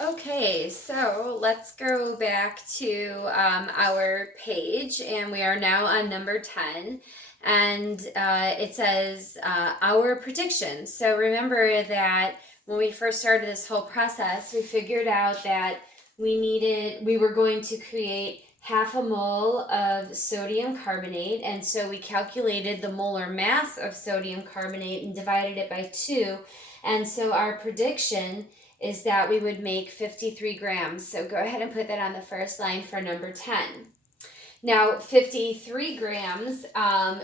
Okay, so let's go back to our page, and we are now on number 10. And it says our predictions. So remember that when we first started this whole process, we figured out that we were going to create half a mole of sodium carbonate. And so we calculated the molar mass of sodium carbonate and divided it by 2. And so our prediction is that we would make 53 grams. So go ahead and put that on the first line for number 10. Now, 53 grams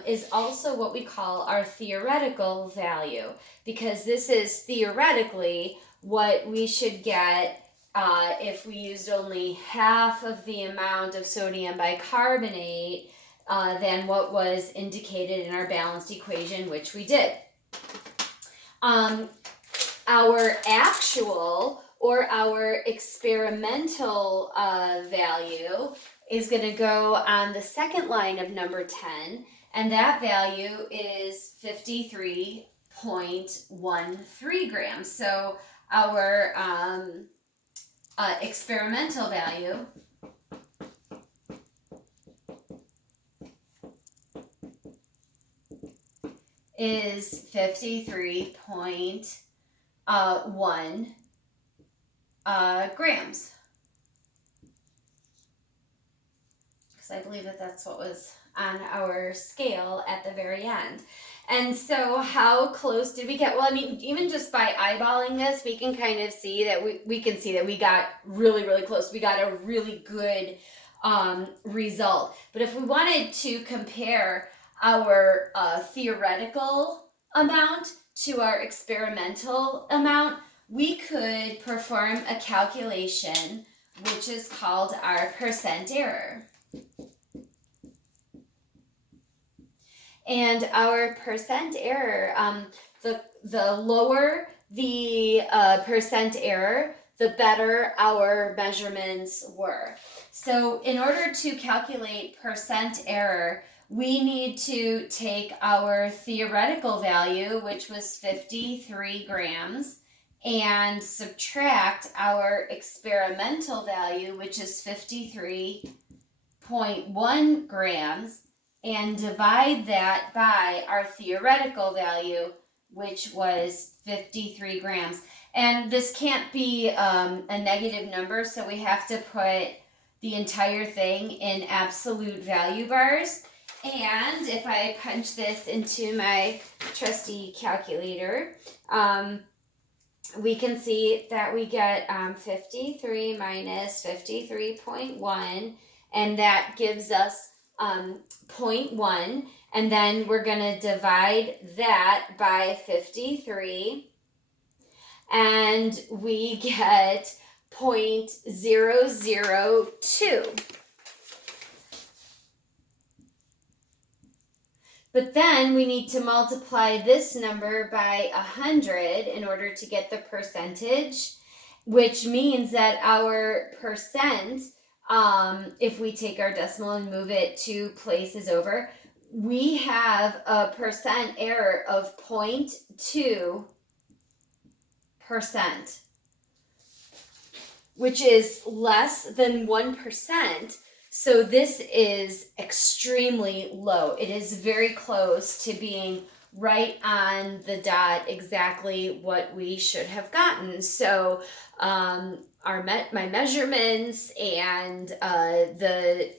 is also what we call our theoretical value, because this is theoretically what we should get if we used only half of the amount of sodium bicarbonate than what was indicated in our balanced equation, which we did. Our actual or our experimental value is going to go on the second line of number 10, and that value is 53.13 grams. So our experimental value is 53.1 grams, because I believe that that's what was on our scale at the very end. And so how close did we get? Well, I mean, even just by eyeballing this, we can kind of see that we can see that we got really, really close. We got a really good result. But if we wanted to compare our theoretical amount to our experimental amount, we could perform a calculation which is called our percent error. And our percent error, the lower the percent error, the better our measurements were. So in order to calculate percent error, we need to take our theoretical value, which was 53 grams, and subtract our experimental value, which is 53.1 grams, and divide that by our theoretical value, which was 53 grams. And this can't be a negative number, so we have to put the entire thing in absolute value bars. And if I punch this into my trusty calculator, we can see that we get 53 minus 53.1, and that gives us 0.1, and then we're going to divide that by 53, and we get 0.002. But then we need to multiply this number by 100 in order to get the percentage, which means that our percent, if we take our decimal and move it 2 places over, we have a percent error of 0.2%, which is less than 1%. So this is extremely low. It is very close to being right on the dot, exactly what we should have gotten. So my measurements and the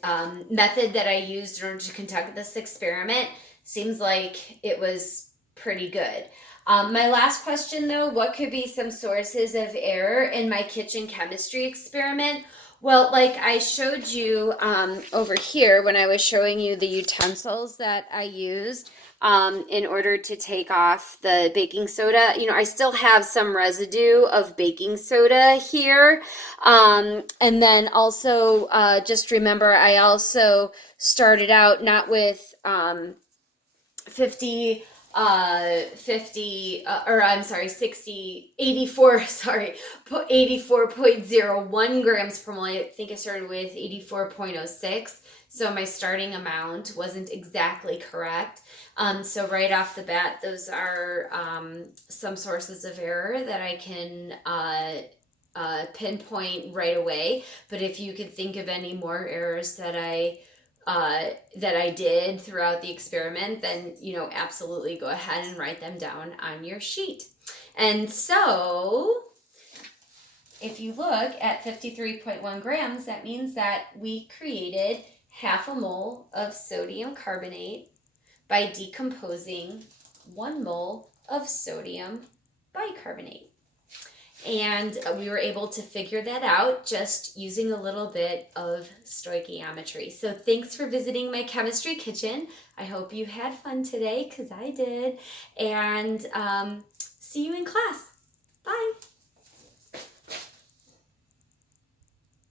method that I used in order to conduct this experiment seems like it was pretty good. My last question, though, what could be some sources of error in my kitchen chemistry experiment? Well, like I showed you over here when I was showing you the utensils that I used in order to take off the baking soda. You know, I still have some residue of baking soda here. And then also just remember, I also started out not with 60, 84.01 grams per mole. I think I started with 84.06. So my starting amount wasn't exactly correct. So right off the bat, those are some sources of error that I can pinpoint right away, but if you could think of any more errors that I did throughout the experiment, then, absolutely go ahead and write them down on your sheet. And so if you look at 53.1 grams, that means that we created half a mole of sodium carbonate by decomposing 1 mole of sodium bicarbonate. And we were able to figure that out just using a little bit of stoichiometry. So thanks for visiting my chemistry kitchen. I hope you had fun today, because I did. And see you in class. Bye.